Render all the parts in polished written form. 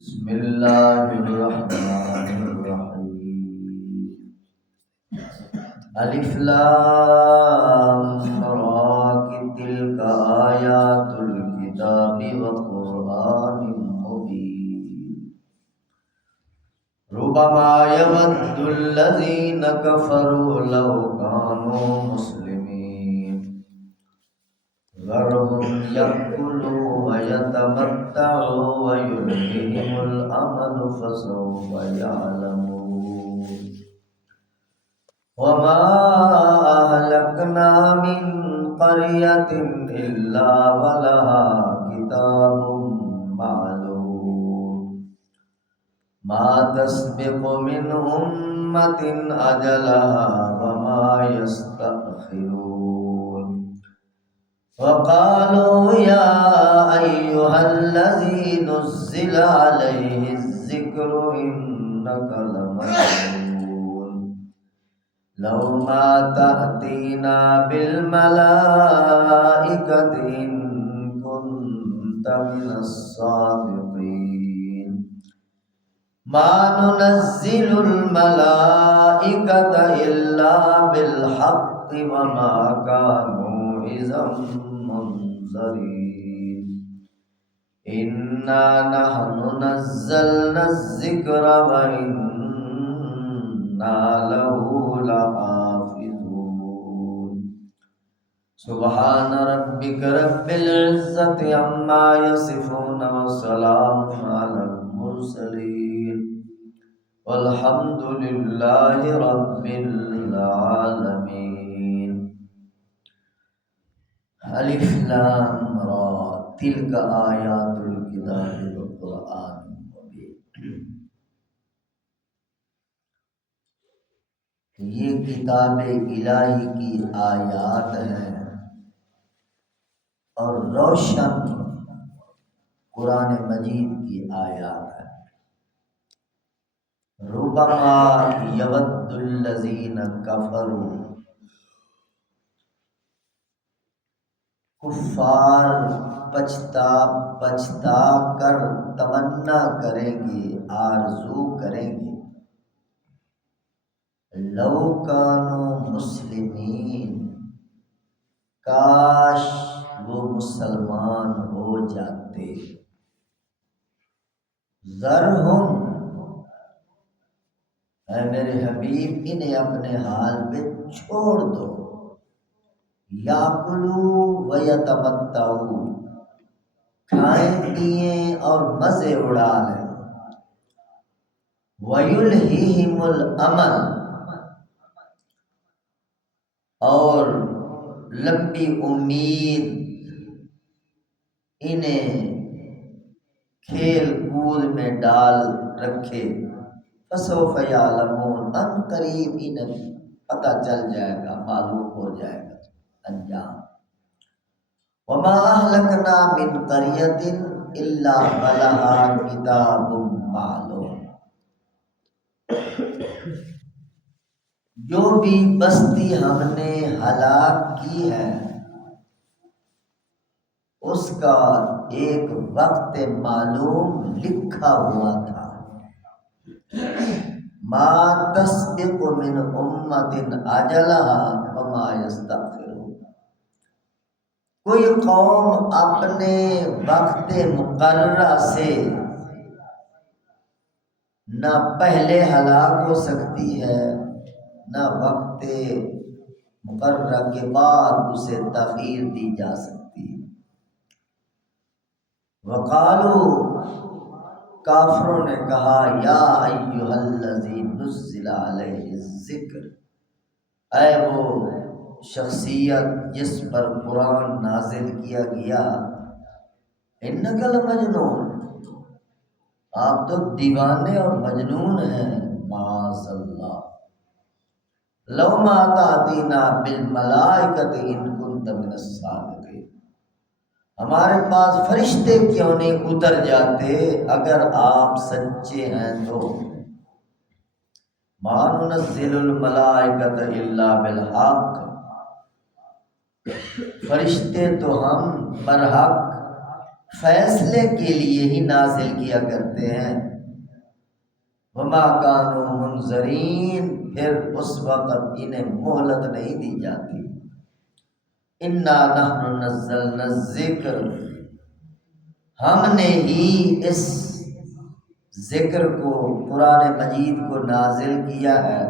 بسم الله الرحمن الرحيم. ألف لام را تلك آيات الكتاب وقرآن مبين. ربما يود الذين كفروا لو كانوا مسلمين. ذرهم يأكلوا ويتمتعوا ويلههم الأمل فسوف يعلمون. وما أهلكنا من قرية إلا ولها كتاب معلوم ما تسبق من أمة أجلها وما يستأخرون. وقالوا يا أيها الذي نزل عليه الذكر إنك لمجنون لو ما تأتينا بالملائكة إن كنت من الصادقين. ما ننزل الملائكة إلا بالحق وما كانوا إذا منذرين. إنا نحن نزلنا الذكر وإنا له لحافظون. سبحان ربك رب العزة عما يصفون وسلام على المرسلين والحمد لله رب العالمين. الف لام را تلک آیات الکتاب والقرآن المبین. یہ کتاب الہی کی آیات ہیں اور روشن قرآن مجید کی آیات ہیں. ربما یود الذین کفروا، کفار پچھتا کر تمنا کریں گے، آرزو کریں گے، لو کانوا مسلمین، کاش وہ مسلمان ہو جاتے. ذرہم، اے میرے حبیب انہیں اپنے حال پہ چھوڑ دو. یاکلوا ویتمتعوا، کھائیں پیئیں اور مزے اڑا لیں. ویلہہم الامل، اور لمبی امید انہیں کھیل کود میں ڈال رکھے. فسوف یعلمون، ان قریب انہیں پتہ چل جائے گا، معلوم ہو جائے گا انجام. وما اہلکنا من قریۃ الا ولہا کتاب معلوم، جو بھی بستی ہم نے ہلاک کی ہے اس کا ایک وقت معلوم لکھا ہوا تھا. ما تسبق من امت اجلها وما یستأخرون، کوئی قوم اپنے وقت مقررہ سے نہ پہلے ہلاک ہو سکتی ہے نہ وقت مقررہ کے بعد اسے تاخیر دی جا سکتی ہے. وقالو، کافروں نے کہا، یا ایھا الذی نزل علیہ الذکر، اے وہ شخصیت جس پر قرآن نازل کیا گیا، انک لمجنون، آپ تو دیوانے اور مجنون ہیں. معاذ اللہ. لو ما تأتینا بالملائکۃ ان کنت من الصادقین، ہمارے پاس فرشتے کیوں نہیں اتر جاتے اگر آپ سچے ہیں تو. ما ننزل الملائکۃ الا بالحق، فرشتے تو ہم برحق فیصلے کے لیے ہی نازل کیا کرتے ہیں۔ وما کانوا منظرین، پھر اس وقت انہیں مہلت نہیں دی جاتی۔ انا نحن نزلنا الذکر، ہم نے ہی اس ذکر کو، قرآن مجید کو نازل کیا ہے۔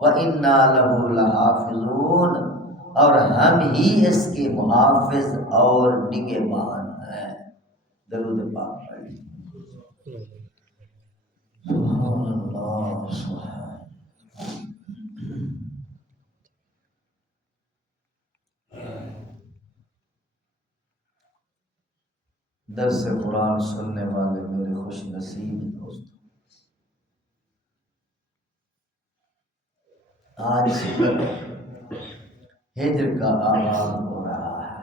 وَإِنَّا لَهُ لَحَافِظُونَ، اور ہم ہی اس کے محافظ اور نگہبان ہیں۔ درود پاک پڑھیں۔ سبحان اللہ، سبحان درس قرآن سننے والے میرے خوش نصیب دوست، آج سورۃ ہجر کا آغاز ہو رہا ہے۔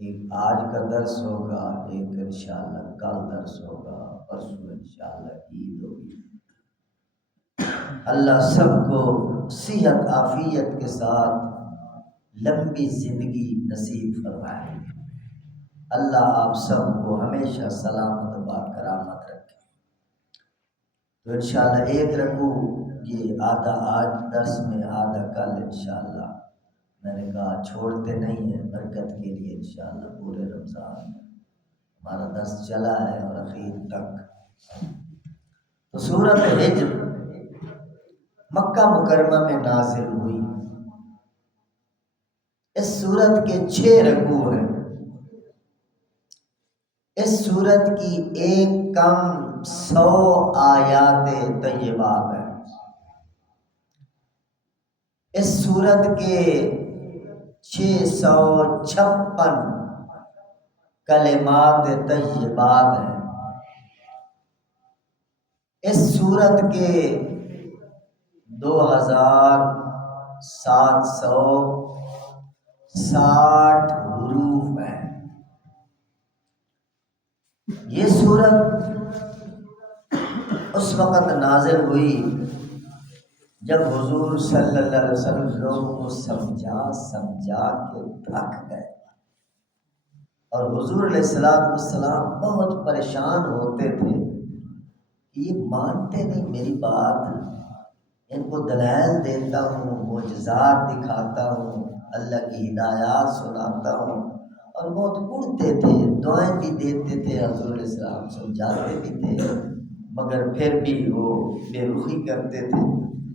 ایک آج کا درس ہوگا، ایک انشاءاللہ کل درس ہوگا، پرسوں انشاءاللہ عید ہوگی۔ اللہ سب کو صحت عافیت کے ساتھ لمبی زندگی نصیب فرمائے۔ اللہ آپ سب کو ہمیشہ سلامت با کرامت رکھے۔ تو انشاءاللہ ایک رکوع یہ آدھا آج درس میں، آدھا کل انشاءاللہ۔ میں نے کہا چھوڑتے نہیں ہیں، برکت کے لیے انشاءاللہ پورے رمضان میں ہمارا درس چلا ہے اور اخیر تک۔ تو سورۃ ہجر مکہ مکرمہ میں نازل ہوئی۔ اس سورت کے 6 رکوع ہیں۔ اس سورت کی ایک کم 100 آیات طیبات ہیں۔ اس سورت کے 656 کلمات طیبات ہیں۔ اس سورت کے 2760 حروف ہیں۔ یہ سورت اس وقت نازل ہوئی جب حضور صلی اللہ علیہ وسلم لوگوں کو سمجھا کے تھک گئے، اور حضور علیہ السلام بہت پریشان ہوتے تھے کہ یہ مانتے نہیں میری بات، ان کو دلائل دیتا ہوں، معجزات دکھاتا ہوں، اللہ کی ہدایات سناتا ہوں، اور بہت اڑتے تھے، دعائیں بھی دیتے تھے، حضور علیہ السلام سمجھاتے بھی تھے، مگر پھر بھی وہ بے رخی کرتے تھے۔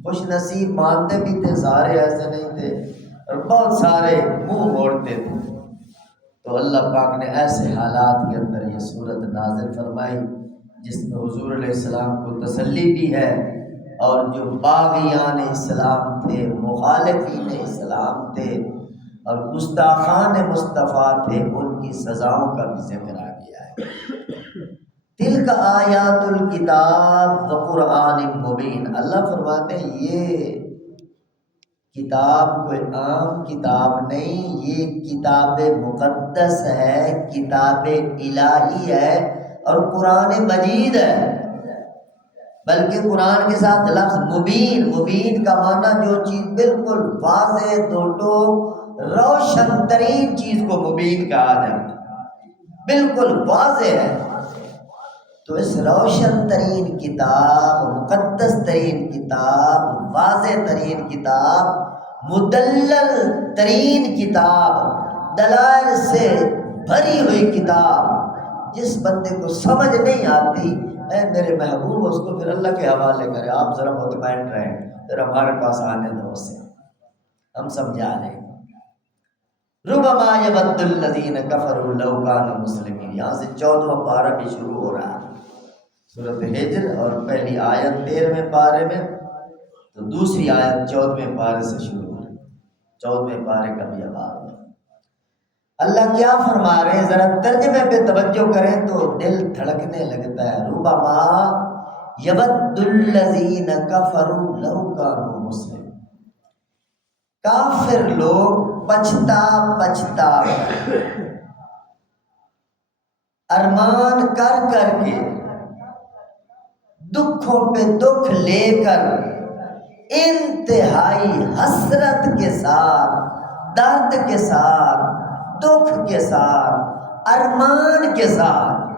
خوش نصیب مانتے بھی تھے، سارے ایسے نہیں تھے، اور بہت سارے منہ موڑتے تھے۔ تو اللہ پاک نے ایسے حالات کے اندر یہ سورت نازل فرمائی جس میں حضور علیہ السلام کو تسلی بھی ہے، اور جو باغیان اسلام تھے، مخالفین اسلام تھے اور گستاخان مصطفیٰ تھے، ان کی سزاؤں کا بھی ذکر آ گیا ہے۔ تلک آیات الکتاب و قرآن مبین، اللہ فرماتے ہیں یہ کتاب کوئی عام کتاب نہیں، یہ کتاب مقدس ہے، کتاب الہی ہے، اور قرآن مجید ہے۔ بلکہ قرآن کے ساتھ لفظ مبین، مبین کا معنی جو چیز بالکل واضح، دو ٹوک، روشن ترین چیز کو مبین کہا جاتا ہے، بالکل واضح ہے۔ تو اس روشن ترین کتاب، مقدس ترین کتاب، واضح ترین کتاب، مدلل ترین کتاب، دلائل سے بھری ہوئی کتاب، جس بندے کو سمجھ نہیں آتی، اے میرے محبوب اس کو پھر اللہ کے حوالے کرے، آپ ذرا مطمئن رہیں، پھر ہمارے پاس آنے دو، اسے ہم سمجھا لیں۔ ربما یود الذین کفروا لو کانوا مسلمین، یہاں سے 14واں پارہ بھی شروع ہو رہا ہے سورۃ ہجر، اور پہلی آیت 13ویں پارے میں، تو دوسری آیت 14ویں پارے سے شروع ہے، 14ویں پارے کا بھی آغاز ہے۔ اللہ کیا فرما رہے ہیں، ذرا ترجمے پہ توجہ کریں تو دل دھڑکنے لگتا ہے۔ ربما یود الذین کفروا لو کانوا مسلمین، کافر لوگ پچھتا ارمان کر کے، دکھوں پہ دکھ لے کر، انتہائی حسرت کے ساتھ، درد کے ساتھ، دکھ کے ساتھ، ارمان کے ساتھ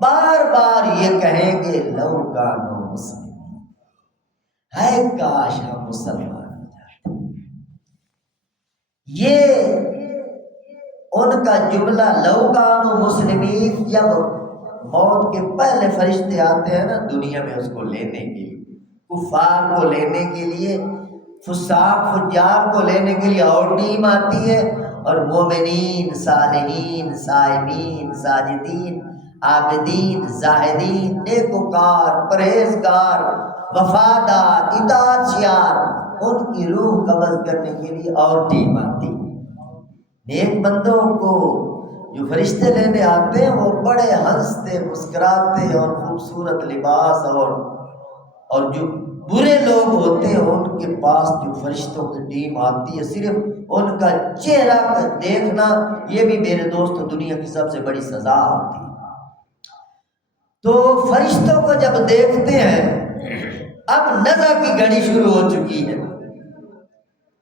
بار بار یہ کہیں گے لو کانو مسلم، ہے کاش ہم مسلمان ہو جاتے۔ یہ ان کا جملہ لو کانو مسلمین، جب موت کے پہلے فرشتے آتے ہیں نا دنیا میں اس کو لینے کے لیے، کفار کو لینے کے لیے، فساق فجار کو لینے کے لیے اور ٹیم آتی ہے، اور مومنین صالحین صائمین ساجدین عابدین زاہدین نیکوکار پرہیزگار وفادار اطاعتیار ان کی روح قبض کرنے کے لیے اور ٹیم آتی ہے۔ نیک بندوں کو جو فرشتے لینے آتے ہیں وہ بڑے ہنستے مسکراتے اور خوبصورت لباس اور جو برے لوگ ہوتے ہیں ان کے پاس جو فرشتوں کی ٹیم آتی ہے، صرف ان کا چہرہ دیکھنا یہ بھی میرے دوست دنیا کی سب سے بڑی سزا ہوتی ہے۔ تو فرشتوں کو جب دیکھتے ہیں، اب نزع کی گھڑی شروع ہو چکی ہے،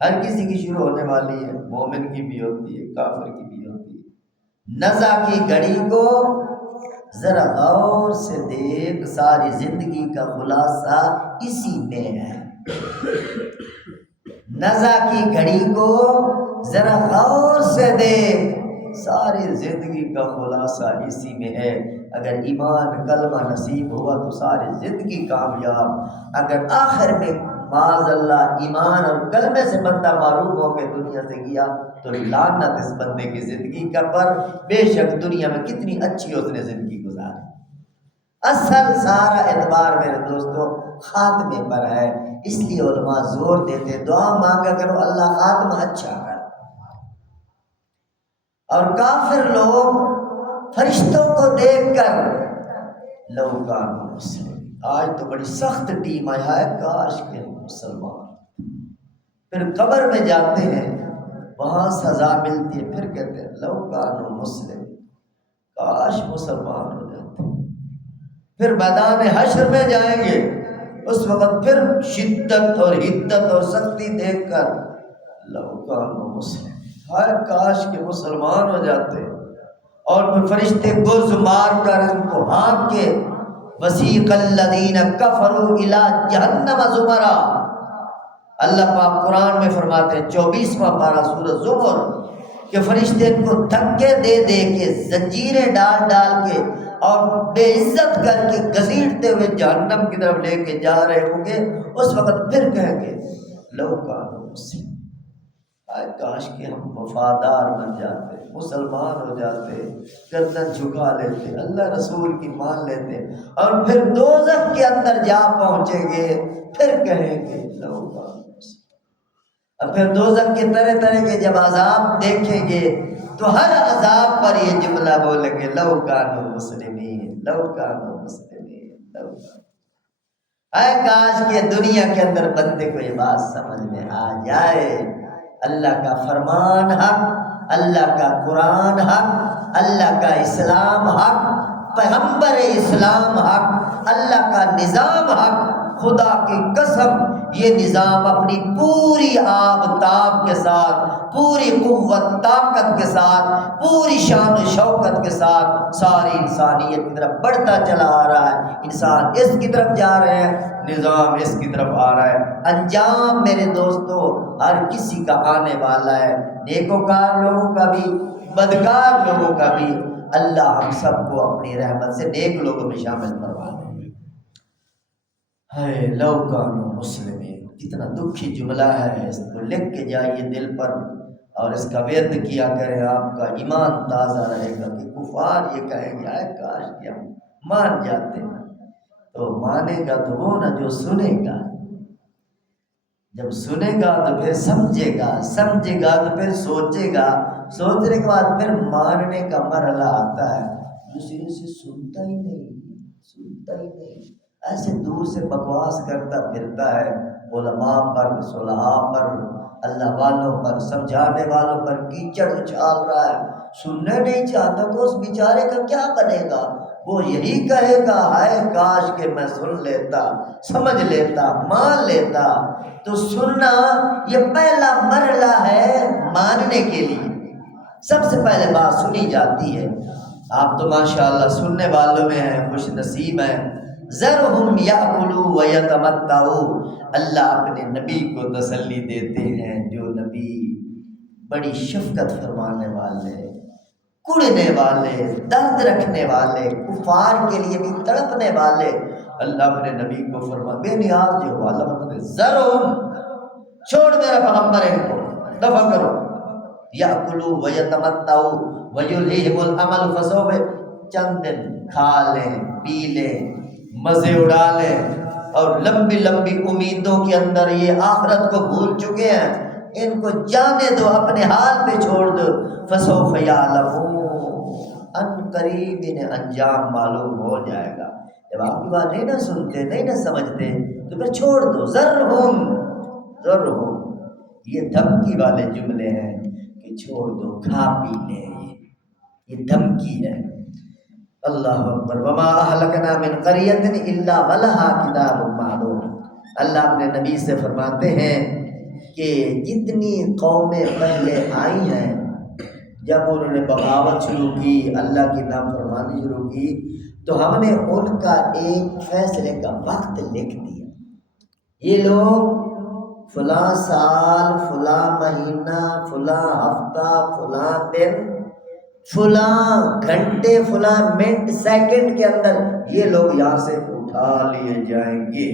ہر کسی کی شروع ہونے والی ہے، مومن کی بھی ہوتی ہے کافر کی بھی ہوتی ہے۔ نزع کی گھڑی کو ذرا غور سے دیکھ، ساری زندگی کا خلاصہ اسی میں ہے۔ نزع کی گھڑی کو ذرا غور سے دیکھ، ساری زندگی کا خلاصہ اسی میں ہے۔ اگر ایمان کلمہ نصیب ہوا تو ساری زندگی کامیاب، اگر آخر میں معاذ اللہ ایمان اور کلمے سے بندہ معروف ہو کے دنیا سے گیا تو لعنت اس بندے کی زندگی کا پر، بے شک دنیا میں کتنی اچھی اس نے زندگی گزاری۔ اصل سارا اعتبار میرے دوستو خاتمے پر ہے، اس لیے علماء زور دیتے دعا مانگا کرو اللہ خاتمہ اچھا کر۔ اور کافر لوگ فرشتوں کو دیکھ کر لو کانوا مسلم، آج تو بڑی سخت ٹیم آیا ہے، کاش کے ہم مسلمان۔ پھر قبر میں جاتے ہیں، وہاں سزا ملتی ہے، پھر کہتے ہیں لو کانوا مسلم، کاش مسلمان ہو جاتے۔ پھر میدان حشر میں جائیں گے، اس وقت پھر شدت اور حدت اور سختی دیکھ کر لو کانوا مسلم، ہائے کاش کے مسلمان ہو جاتے۔ اور پھر فرشتے گرز مار کر ان کو ہانک کے وسیق الذین کفروا الی جہنم زمرا، اللہ پاک قرآن میں فرماتے ہیں 24واں پارہ سورۃ زمر کہ فرشتے ان کو دھکے دے دے کے زنجیریں ڈال ڈال کے اور بے عزت کر کے گھسیٹتے ہوئے جہنم کی طرف لے کے جا رہے ہوں گے۔ اس وقت پھر کہیں گے لو کانوا مسلم، کاش کہ ہم وفادار بن جاتے، مسلمان ہو جاتے، گردن جھکا لیتے، اللہ رسول کی مان لیتے، اور پھر دوزخ کے اندر جا پہنچیں گے، پھر کہیں گے لو کانوا مسلم۔ اور پھر دوزخ کے طرح طرح کے جب عذاب دیکھیں گے تو ہر عذاب پر یہ جملہ بولیں گے لو کانوا مسلمین، لو کانوا مسلمین، لو کانوا۔ اے کاش کہ دنیا کے اندر بندے کو یہ بات سمجھ میں آ جائے، اللہ کا فرمان حق، اللہ کا قرآن حق، اللہ کا اسلام حق، پیغمبر اسلام حق، اللہ کا نظام حق۔ خدا کی قسم یہ نظام اپنی پوری آب تاب کے ساتھ، پوری قوت طاقت کے ساتھ، پوری شان و شوکت کے ساتھ ساری انسانیت کی طرف بڑھتا چلا آ رہا ہے۔ انسان اس کی طرف جا رہے ہیں، نظام اس کی طرف آ رہا ہے۔ انجام میرے دوستو ہر کسی کا آنے والا ہے، نیکوکار لوگوں کا بھی، بدکار لوگوں کا بھی۔ اللہ ہم سب کو اپنی رحمت سے نیک لوگوں میں شامل کروا دے۔ ہے لو کانوا مسلمین، کتنا دکھی جملہ ہے، اس کو لکھ کے جائیے دل پر اور اس کا ورد کیا کریں، آپ کا ایمان تازہ رہے گا کہ کفار یہ کہیں گے اے کاش کہ ہم مان جاتے ہیں۔ تو مانے گا تو وہ نہ جو سنے گا، جب سنے گا تو پھر سمجھے گا، سمجھے گا تو پھر سوچے گا، سوچنے کے بعد پھر ماننے کا مرحلہ آتا ہے۔ دوسرے سے سنتا ہی نہیں، ایسے دور سے بکواس کرتا پھرتا ہے، علماء پر، صلحاء پر، اللہ والوں پر، سمجھانے والوں پر کیچڑ اچھال رہا ہے، سننے نہیں چاہتا تو اس بیچارے کا کیا بنے گا؟ وہ یہی کہے گا ہائے کاش کہ میں سن لیتا، سمجھ لیتا، مان لیتا۔ تو سننا یہ پہلا مرحلہ ہے ماننے کے لیے، سب سے پہلے بات سنی جاتی ہے. آپ تو ماشاءاللہ سننے والوں میں ہیں، خوش نصیب ہیں. ذرہم یاکلوا ویتمتعوا. اللہ اپنے نبی کو تسلی دیتے ہیں، جو نبی بڑی شفقت فرمانے والے، کڑنے والے، درد رکھنے والے، کفار کے لیے بھی تڑپنے والے. اللہ اپنے نبی کو فرما بے نیاز جو اللہ مطلب ذرہم، چھوڑ میرا پیغمبر ان کو، دفع کرو. یاکلوا ویتمتعوا ویلہہم الامل فسوف، چند دن کھا لیں، پی لیں، مزے اڑا لیں، اور لمبی لمبی امیدوں کے اندر یہ آخرت کو بھول چکے ہیں. ان کو جانے دو، اپنے حال پہ چھوڑ دو. فسوف یعلمون، ان قریب انہیں انجام معلوم ہو جائے گا. جب آپ کی بات نہیں نہ سنتے، نہیں نہ سمجھتے، تو پھر چھوڑ دو. ذرہم ذرہم، یہ دھمکی والے جملے ہیں کہ چھوڑ دو، کھا پی لیں. یہ دھمکی ہے. اللہ اکبر. وما اہلکنا من قریۃ الا ولہا کتاب معلوم. اللہ اپنے نبی سے فرماتے ہیں کہ جتنی قومیں پہلے آئی ہیں، جب انہوں نے بغاوت شروع کی، اللہ کی نافرمانی شروع کی، تو ہم نے ان کا ایک فیصلے کا وقت لکھ دیا. یہ لوگ فلاں سال، فلاں مہینہ، فلاں ہفتہ، فلاں دن، فلاں گھنٹے، فلاں منٹ، سیکنڈ کے اندر یہ لوگ یہاں سے اٹھا لیے جائیں گے.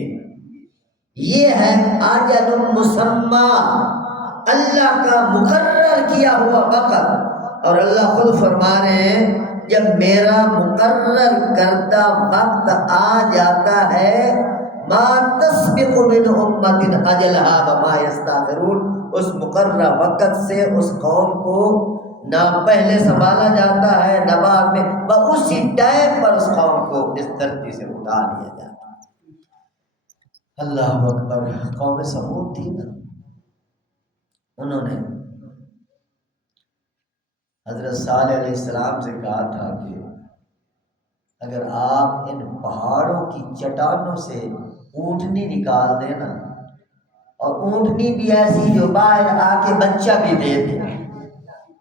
یہ ہے اجل مسمى، اللہ کا مقرر کیا ہوا وقت. اور اللہ خود فرما رہے ہیں جب میرا مقرر کردہ وقت آ جاتا ہے، ما تسبق من امة اجلها وما يستاخرون، اس مقررہ وقت سے اس قوم کو نہ پہلے سنبھالا جاتا ہے نہ بعد میں، اسی ٹائم پر اس قوم کو اس دھرتی سے اٹھا لیا جاتا ہے. اللہ اکبر. قوم سمود تھی نا، انہوں نے حضرت صالح علیہ السلام سے کہا تھا کہ اگر آپ ان پہاڑوں کی چٹانوں سے اونٹنی نکال دینا، اور اونٹنی بھی ایسی جو باہر آ کے بچہ بھی دے دے.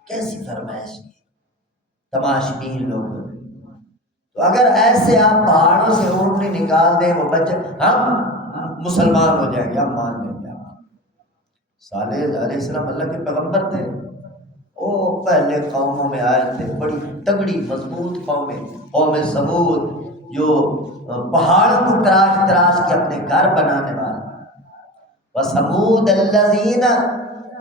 کیسی فرمائش کی تماشبین لوگ. تو اگر ایسے آپ پہاڑوں سے اونٹنی نکال دیں، وہ بچہ، ہم مسلمان ہو جائیں گے، ہم مان لیں گے. صالح علیہ السلام اللہ کے پیغمبر تھے، وہ پہلے قوموں میں آئے تھے، بڑی تگڑی مضبوط قومیں. قوم سمود جو پہاڑ کو تراش تراش کے اپنے گھر بنانے والے. وَثَمُودَ الَّذِينَ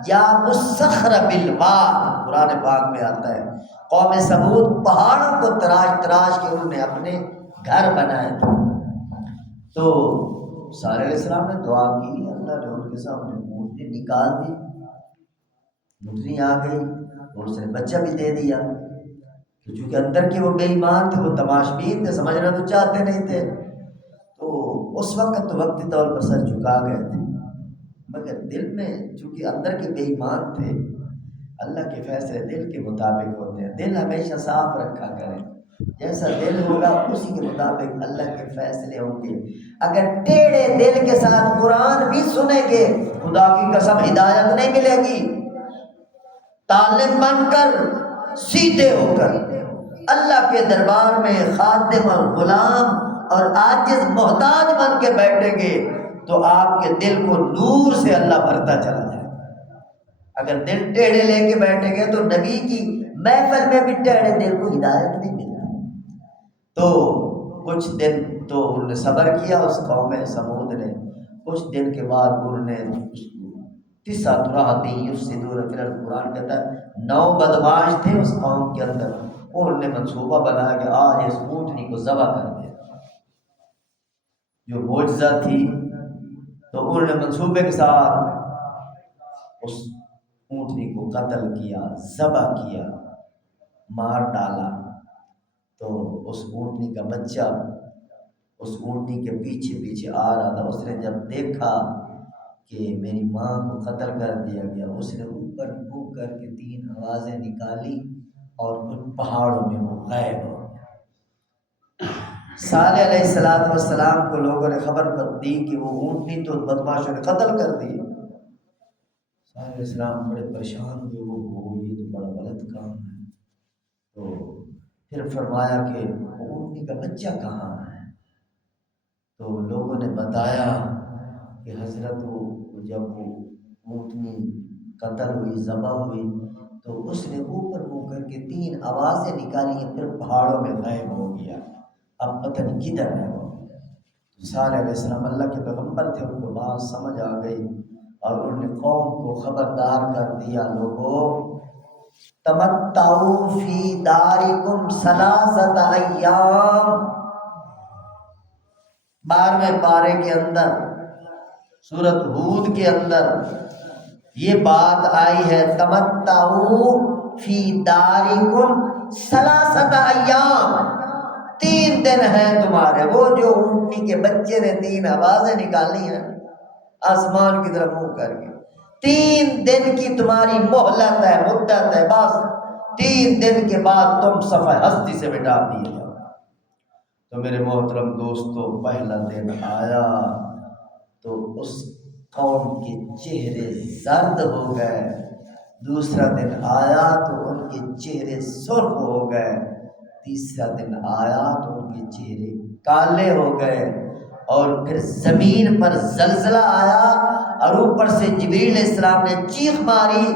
جَابُوا الصَّخْرَ بِالْوَادِ، قرآن پاک میں آتا ہے قوم سمود پہاڑوں کو تراش تراش کے انہوں نے اپنے گھر بنائے تھے. تو صالح علیہ السلام نے دعا کی، اللہ نے ان کے سامنے اونٹنی نکال دی. اونٹنی آ گئی اور اس نے بچہ بھی دے دیا. تو چونکہ اندر کے وہ بے ایمان تھے، وہ تماشبین تھے، سمجھنا تو چاہتے نہیں تھے، تو اس وقت تو وقتی طور پر سر جھکا گئے تھے. مگر دل میں چونکہ اندر کے بے ایمان تھے، اللہ کے فیصلے دل کے مطابق ہوتے ہیں. دل ہمیشہ صاف رکھا کریں، جیسا دل ہوگا اسی کے مطابق اللہ کے فیصلے ہوں گے. اگر ٹیڑھے دل کے ساتھ قرآن بھی سنیں گے، خدا کی قسم ہدایت نہیں ملے گی. طالب بن کر، سیدھے ہو کر اللہ کے دربار میں خادم اور غلام اور عاجز محتاج بن کے بیٹھیں گے تو آپ کے دل کو نور سے اللہ بھرتا چلا جائے گا. اگر دل ٹیڑھے لے کے بیٹھیں گے تو نبی کی محفل میں بھی ٹیڑھے دل کو ہدایت نہیں ملتی. تو کچھ دن تو انہوں نے صبر کیا اس قوم سمود نے. کچھ دن کے بعد انہوں نے تسعۃ رہط یفسدون فی الارض، قرآن کہتا ہے 9 بدماش تھے اس قوم کے اندر. انہوں نے منصوبہ بنایا کہ آج اس اونٹنی کو ذبح کر دیں، جو معجزہ تھی. تو انہوں نے منصوبے کے ساتھ اس اونٹنی کو قتل کیا، ذبح کیا، مار ڈالا. تو اس اونٹنی کا بچہ اس اونٹنی کے پیچھے پیچھے آ رہا تھا. اس نے جب دیکھا کہ میری ماں کو قتل کر دیا گیا، اس نے اوپر پھونک کر کے 3 آوازیں نکالی اور ان پہاڑوں میں وہ غائب ہو گیا. صالح علیہ السلام کو لوگوں نے خبر دی کہ وہ اونٹنی تو بدماشوں نے قتل کر دی. صالح علیہ السلام بڑے پریشان ہوئے، وہ یہ تو بڑا غلط کام تو پھر فرمایا کہ وہ اونٹنی کا بچہ کہاں ہے؟ تو لوگوں نے بتایا کہ حضرت وہ جب وہ اونٹنی قتل ہوئی، ذبح ہوئی، تو اس نے اوپر منہ کر کے 3 آوازیں نکالی ہیں، پھر پہاڑوں میں غائب ہو گیا، اب پتہ نہیں کدھر ہے وہ۔ صالح علیہ السلام اللہ کے پیغمبر تھے، ان کو بات سمجھ آ گئی اور انہوں نے قوم کو خبردار کر دیا، لوگوں تمتعوا فی دارکم 3 ایام۔ 12ویں پارے کے اندر سورۃ ہود کے اندر یہ بات آئی ہے، تمتعوا فی دارکم 3 ایام، 3 دن ہیں تمہارے۔ وہ جو اونٹنی کے بچے نے 3 آوازیں نکالی ہیں آسمان کی طرف منہ کر کے، 3 دن کی تمہاری مہلت ہے، مدت ہے، بس 3 دن کے بعد تم صفحہ ہستی سے مٹا دیے جاؤ۔ تو میرے محترم دوستو، پہلا دن آیا تو اس قوم کے چہرے زرد ہو گئے، دوسرا دن آیا تو ان کے چہرے سرخ ہو گئے، تیسرا دن آیا تو ان کے چہرے کالے ہو گئے، اور پھر زمین پر زلزلہ آیا اور اوپر سے جبریل علیہ السلام نے چیخ ماری،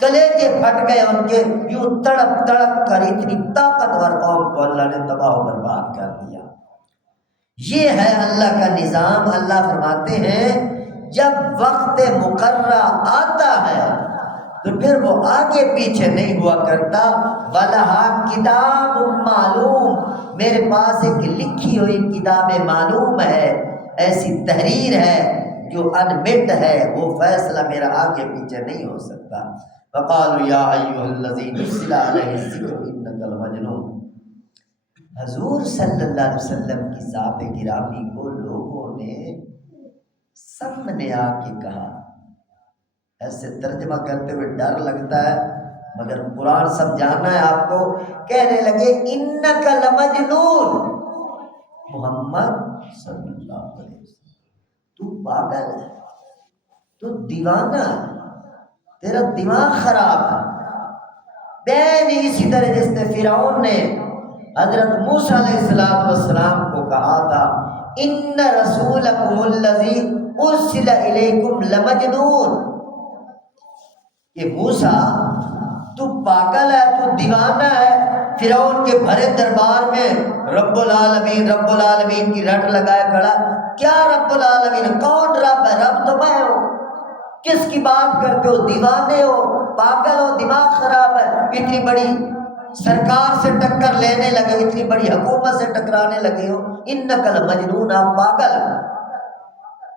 کلیجے پھٹ گئے ان کے، یوں تڑپ تڑپ کر اتنی طاقتور قوم کو اللہ نے تباہ و برباد کر دیا۔ یہ ہے اللہ کا نظام۔ اللہ فرماتے ہیں جب وقت مقررہ آتا ہے تو پھر وہ آگے پیچھے نہیں ہوا کرتا۔ وَلَهَا کتاب معلوم، میرے پاس ایک لکھی ہوئی کتاب معلوم ہے، ایسی تحریر ہے جو انمٹ ہے، وہ فیصلہ میرا آگے پیچھے نہیں ہو سکتا۔ وَقَالُوا يَا أَيُّهَا الَّذِي نُزِّلَ عَلَيْهِ الذِّكْرُ إِنَّكَ لَمَجْنُونٌ۔ حضور صلی اللہ علیہ وسلم کی ذات گرامی کو لوگوں نے سامنے آ کے کہا، ایسے ترجمہ کرتے ہوئے ڈر لگتا ہے مگر قرآن سمجھانا ہے آپ کو، کہنے لگے انک لمجنون، محمد صلی اللہ علیہ وسلم تو پاگل ہے، تو دیوانہ ہے، تیرا دماغ خراب ہے۔ بین اسی طرح جس نے فرعون نے حضرت موسیٰ علیہ السلام کو کہا تھا ان رسولکم الذی ارسل الیکم لمجنون، کہ موسیٰ تو پاگل ہے، تو دیوانہ ہے۔ فرعون کے بھرے دربار میں رب العالمین کی رٹ لگائے کھڑا، کیا رب العالمین؟ کون رب ہے؟ رب تو میں ہوں، کس کی بات کرتے ہو؟ دیوانے ہو، پاگل ہو، دماغ خراب ہے۔ اتنی بڑی سرکار سے ٹکر لینے لگے ہو، اتنی بڑی حکومت سے ٹکرانے لگے ہو، انک لمجنون، آپ پاگل۔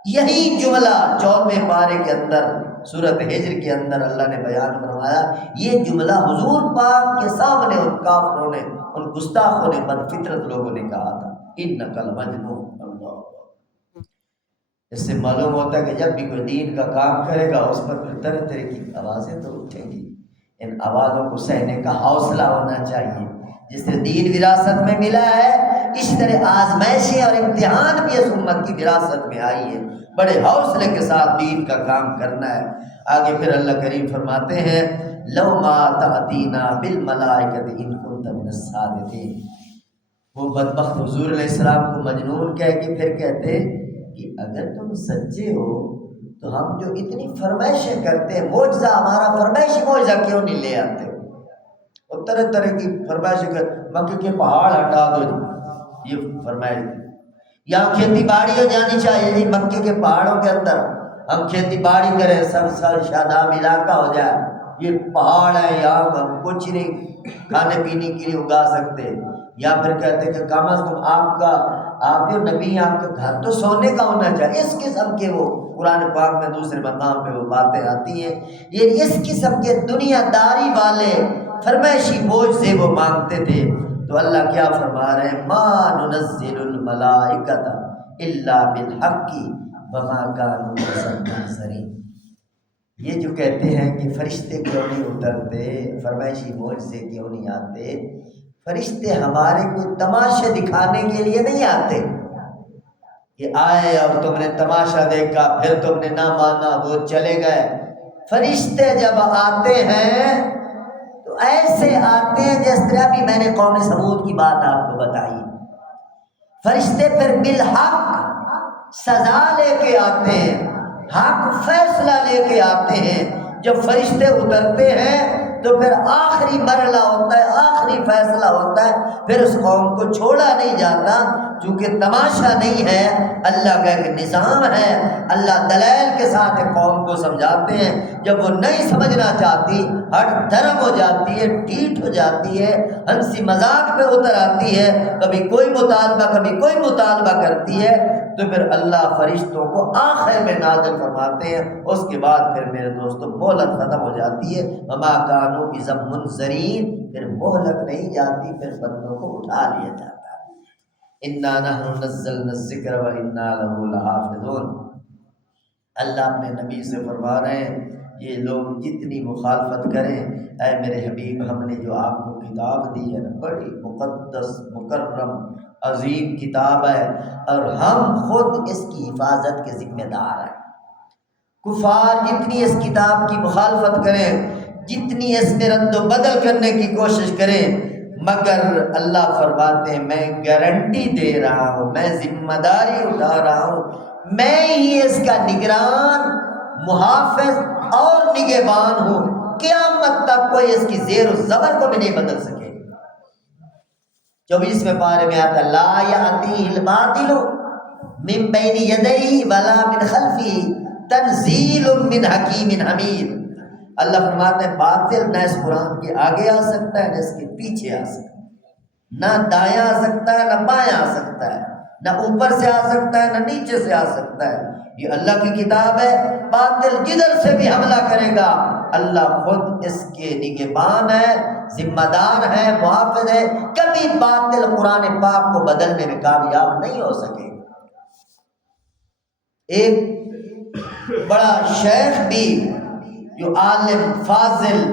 یہی جملہ 14ویں پارے کے اندر سورۃ ہجر کے اندر اللہ نے بیان فرمایا، یہ جملہ حضور پاک کے سامنے ان کافروں نے، ان گستاخوں نے، بد فطرت لوگوں نے کہا تھا، انک لمجنون۔ اللہ، اس سے معلوم ہوتا ہے کہ جب بھی کوئی دین کا کام کرے گا اس پر پھر طرح طرح کی آوازیں تو اٹھیں گی، ان آوازوں کو سہنے کا حوصلہ ہونا چاہیے۔ جس طرح دین وراثت میں ملا ہے، اسی طرح آزمائشیں اور امتحان بھی اس امت کی وراثت میں آئی ہے، بڑے حوصلے کے ساتھ دین کا کام کرنا ہے۔ آگے پھر اللہ کریم فرماتے ہیں لو ما تأتینا بالملائکۃ ان کنت من الصادقین۔ وہ بدبخت حضور علیہ السلام کو مجنون کہہ کے پھر کہتے کہ اگر تم سچے ہو تو ہم جو اتنی فرمائشیں کرتے ہیں، معجزہ ہمارا فرمائشی معجزہ کیوں نہیں لے آتے؟ اور طرح طرح کی فرمائشیں کر، مکے کے پہاڑ ہٹا دو جی، یہ فرمائش تھی۔ یہاں کھیتی باڑی ہو جانی چاہیے جی، مکے کے پہاڑوں کے اندر ہم کھیتی باڑی کریں، سر شاداب علاقہ ہو جائے، یہ پہاڑ ہے، یہاں ہم کچھ نہیں کھانے پینے کے لیے اگا سکتے۔ یا پھر کہتے کہ کم از کم آپ جو نبی ہیں، آپ کا گھر تو سونے کا ہونا چاہیے۔ اس قسم کے وہ قرآن پاک میں دوسرے مقام پہ وہ باتیں آتی ہیں، یہ اس قسم کے دنیا داری والے فرمائشی معجزے وہ مانگتے تھے۔ تو اللہ کیا فرما رہے ہیں، ما ننزل الملائکۃ الا بالحق وما كانوا منظرین۔ یہ جو کہتے ہیں کہ فرشتے کیوں نہیں اترتے، فرمائشی معجزے کیوں نہیں آتے، فرشتے ہمارے کوئی تماشے دکھانے کے لیے نہیں آتے کہ آئے اور تم نے تماشا دیکھا پھر تم نے نہ مانا وہ چلے گئے۔ فرشتے جب آتے ہیں تو ایسے آتے ہیں جس طرح بھی میں نے قوم سمود کی بات آپ کو بتائی، فرشتے پھر بالحق سزا لے کے آتے ہیں، حق فیصلہ لے کے آتے ہیں۔ جب فرشتے اترتے ہیں تو پھر آخری مرحلہ ہوتا ہے، آخری فیصلہ ہوتا ہے، پھر اس قوم کو چھوڑا نہیں جاتا، چونکہ تماشا نہیں ہے، اللہ کا ایک نظام ہے۔ اللہ دلائل کے ساتھ ایک قوم کو سمجھاتے ہیں، جب وہ نہیں سمجھنا چاہتی، ہٹ دھرم ہو جاتی ہے، ڈھیٹ ہو جاتی ہے، ہنسی مذاق پہ اتر آتی ہے، کبھی کوئی مطالبہ کبھی کوئی مطالبہ کرتی ہے، تو پھر اللہ فرشتوں کو آخر میں نازل فرماتے ہیں۔ اس کے بعد پھر میرے دوستوں مہلت ختم ہو جاتی ہے، وما کانوا اذا منذرین، پھر مہلت نہیں جاتی، پھر بندوں کو اٹھا لیا جاتا ہے۔ انا نحن نزلنا الذکر وانا له لحافظون۔ اللہ اپنے نبی سے فرما رہے ہیں یہ لوگ جتنی مخالفت کریں، اے میرے حبیب ہم نے جو آپ کو کتاب دی ہے، بڑی مقدس مکرم عظیم کتاب ہے، اور ہم خود اس کی حفاظت کے ذمہ دار ہیں۔ کفار جتنی اس کتاب کی مخالفت کریں، جتنی اس میں رد و بدل کرنے کی کوشش کریں، مگر اللہ فرماتے ہیں میں گارنٹی دے رہا ہوں، میں ذمہ داری اٹھا رہا ہوں، میں ہی اس کا نگران، محافظ اور نگہبان ہوں، قیامت تک کوئی اس کی زیر و زبر کو بھی نہیں بدل سکے۔ 24ویں پارے میں آتا لا یأتیہ الباطل من بین یدیہ ولا من خلفہ تنزیل من حکیم حمید۔ اللہ فرماتے ہیں باطل نہ اس قرآن کے آگے آ سکتا ہے، نہ اس کے پیچھے آ سکتا ہے، نہ دایاں آ سکتا ہے نہ بایاں آ سکتا ہے، نہ اوپر سے آ سکتا ہے نہ نیچے سے آ سکتا ہے۔ یہ اللہ کی کتاب ہے، باطل جدھر سے بھی حملہ کرے گا اللہ خود اس کے نگہبان ہے، ذمہ دار ہے، محافظ ہے، کبھی باطل قرآن پاک کو بدلنے میں کامیاب نہیں ہو سکے۔ ایک بڑا شیخ بھی جو عالم فاضل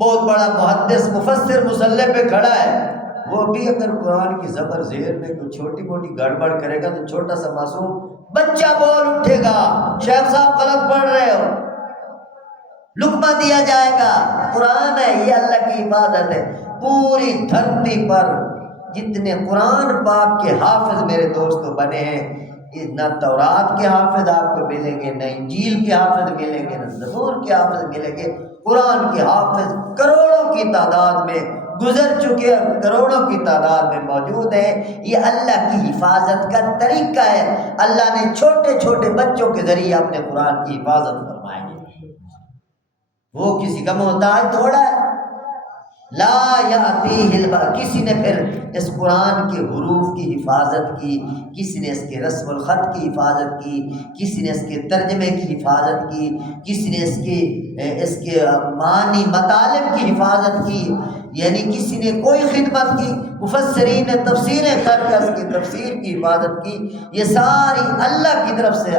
بہت بڑا محدث مفسر مصلح پہ کھڑا ہے، وہ بھی اگر قرآن کی زبر زیر میں کوئی چھوٹی موٹی گڑبڑ کرے گا تو چھوٹا سا معصوم بچہ بول اٹھے گا شیخ صاحب غلط پڑھ رہے ہو، لقمہ دیا جائے گا۔ قرآن ہے، یہ اللہ کی حفاظت ہے۔ پوری دھرتی پر جتنے قرآن پاک کے حافظ میرے دوستوں بنے ہیں، نہ تورات کے حافظ آپ کو ملیں گے، نہ انجیل کے حافظ ملیں گے، نہ زبور کے حافظ ملیں گے، قرآن کے حافظ کروڑوں کی تعداد میں گزر چکے، کروڑوں کی تعداد میں موجود ہیں۔ یہ اللہ کی حفاظت کا طریقہ ہے، اللہ نے چھوٹے چھوٹے بچوں کے ذریعے اپنے قرآن کی حفاظت فرمائی ہے۔ وہ کسی کا محتاج تھوڑا ہے۔ لا یأتیہ الباطل، کسی نے پھر اس قرآن کے حروف کی حفاظت کی، کسی نے اس کے رسم الخط کی حفاظت کی، کسی نے اس کے ترجمے کی حفاظت کی، کسی نے اس کے معنی مطالب کی حفاظت کی، یعنی کسی نے کوئی خدمت کی، مفسرین نے تفسیریں کر کے اس کی تفسیر کی حفاظت کی۔ یہ ساری اللہ کی طرف سے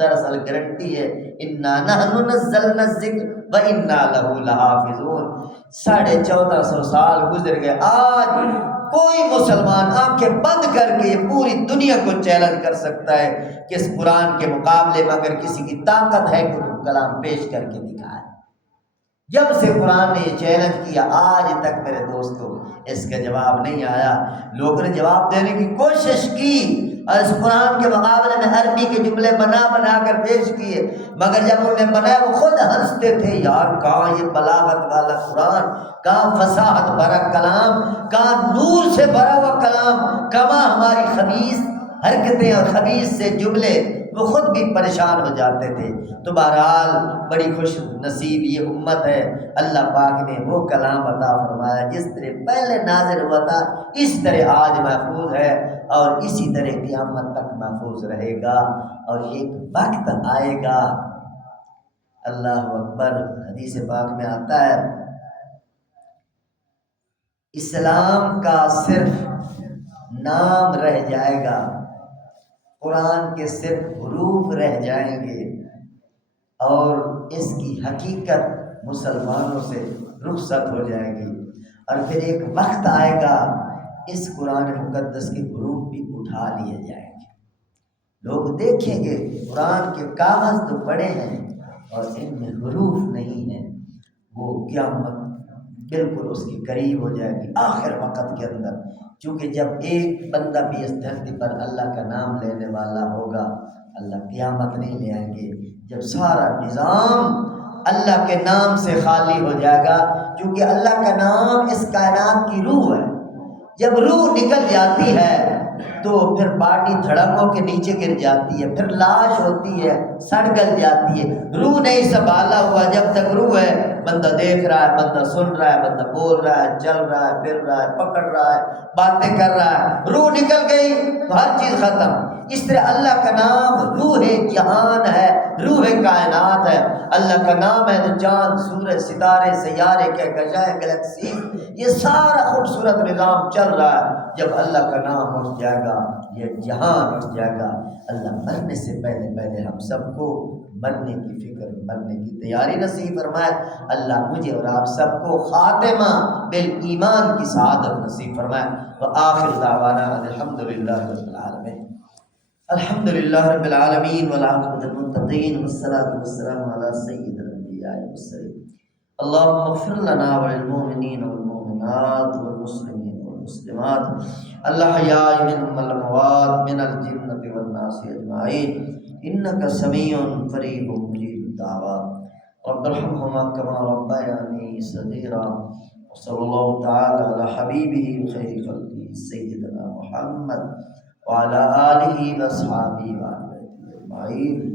دراصل گارنٹی ہے، انا نحن نزلنا الذکر وَإِنَّا لَهُ لَحَافِظُونَ۔ 1450 سال گزر گئے، آج کوئی مسلمان آنکھیں بند کر کے یہ پوری دنیا کو چیلنج کر سکتا ہے کہ اس قرآن کے مقابلے میں اگر کسی کی طاقت ہے کہ تو کلام پیش کر کے دکھائے۔ جب سے قرآن نے یہ چیلنج کیا آج تک میرے دوستوں اس کا جواب نہیں آیا۔ لوگوں نے جواب دینے کی کوشش کی اور اس قرآن کے مقابلے میں عربی کے جملے بنا بنا کر پیش کیے، مگر جب انہوں نے بنایا وہ خود ہنستے تھے، یار کہاں یہ بلاغت والا قرآن، کہاں فصاحت بھرا کلام، کہاں نور سے بھرا ہوا کلام، کہاں ہماری خبیث حرکتیں اور خبیث سے جملے۔ وہ خود بھی پریشان ہو جاتے تھے۔ تو بہرحال بڑی خوش نصیب یہ امت ہے، اللہ پاک نے وہ کلام عطا فرمایا جس طرح پہلے نازل ہوا تھا اس طرح آج محفوظ ہے اور اسی طرح قیامت تک محفوظ رہے گا۔ اور ایک وقت آئے گا، اللہ اکبر، حدیث پاک میں آتا ہے اسلام کا صرف نام رہ جائے گا، قرآن کے صرف حروف رہ جائیں گے، اور اس کی حقیقت مسلمانوں سے رخصت ہو جائے گی۔ اور پھر ایک وقت آئے گا اس قرآن مقدس کے حروف بھی اٹھا لیے جائیں گے، لوگ دیکھیں گے قرآن کے کاغذ تو بڑے ہیں اور ان میں حروف نہیں ہیں۔ وہ قیامت بالکل اس کے قریب ہو جائے گی آخر وقت کے اندر، چونکہ جب ایک بندہ بھی اس دھرتی پر اللہ کا نام لینے والا ہوگا، اللہ قیامت نہیں لے آئیں گے جب سارا نظام اللہ کے نام سے خالی ہو جائے گا، کیونکہ اللہ کا نام اس کائنات کی روح ہے۔ جب روح نکل جاتی ہے تو پھر باڈی دھڑموں کے نیچے گر جاتی ہے، پھر لاش ہوتی ہے، سڑ گل جاتی ہے۔ روح نہیں سنبھالا ہوا، جب تک روح ہے بندہ دیکھ رہا ہے، بندہ سن رہا ہے، بندہ بول رہا ہے، چل رہا ہے، پھر رہا ہے، پکڑ رہا ہے، باتیں کر رہا ہے۔ روح نکل گئی تو ہر چیز ختم۔ اس طرح اللہ کا نام روح جہان ہے، روح کائنات ہے۔ اللہ کا نام ہے تو چاند، سورج، ستارے، سیارے، کہکشائیں، گلیکسی، یہ سارا خوبصورت نظام چل رہا ہے۔ جب اللہ کا نام اٹھ جائے گا یہ جہان اٹھ جائے گا۔ اللہ مرنے سے پہلے ہم سب کو مرنے کی فکر، مرنے کی تیاری نصیب فرمائے۔ اللہ مجھے اور آپ سب کو خاتمہ بالایمان کی سعادت نصیب فرمائے۔ وآخر دعوانا الحمدللہ رب العالمین۔ الحمد للہ رب العالمین والعاقبۃ للمتقین والصلاة والسلام علی سید الانبیاء والمرسلین۔ اللهم اغفر لنا وللمؤمنین والمؤمنات والمسلمین والمسلمات الاحیاء منهم والاموات من الجنۃ والناس اجمعین انک سمیع قریب مجیب الدعوات۔ رب ارحمهما كما ربياني صغيرا۔ وصلی اللہ تعالی علی حبیبہ خیر خلقہ سیدنا محمد وعلى آلہ واصحابہ اجمعین۔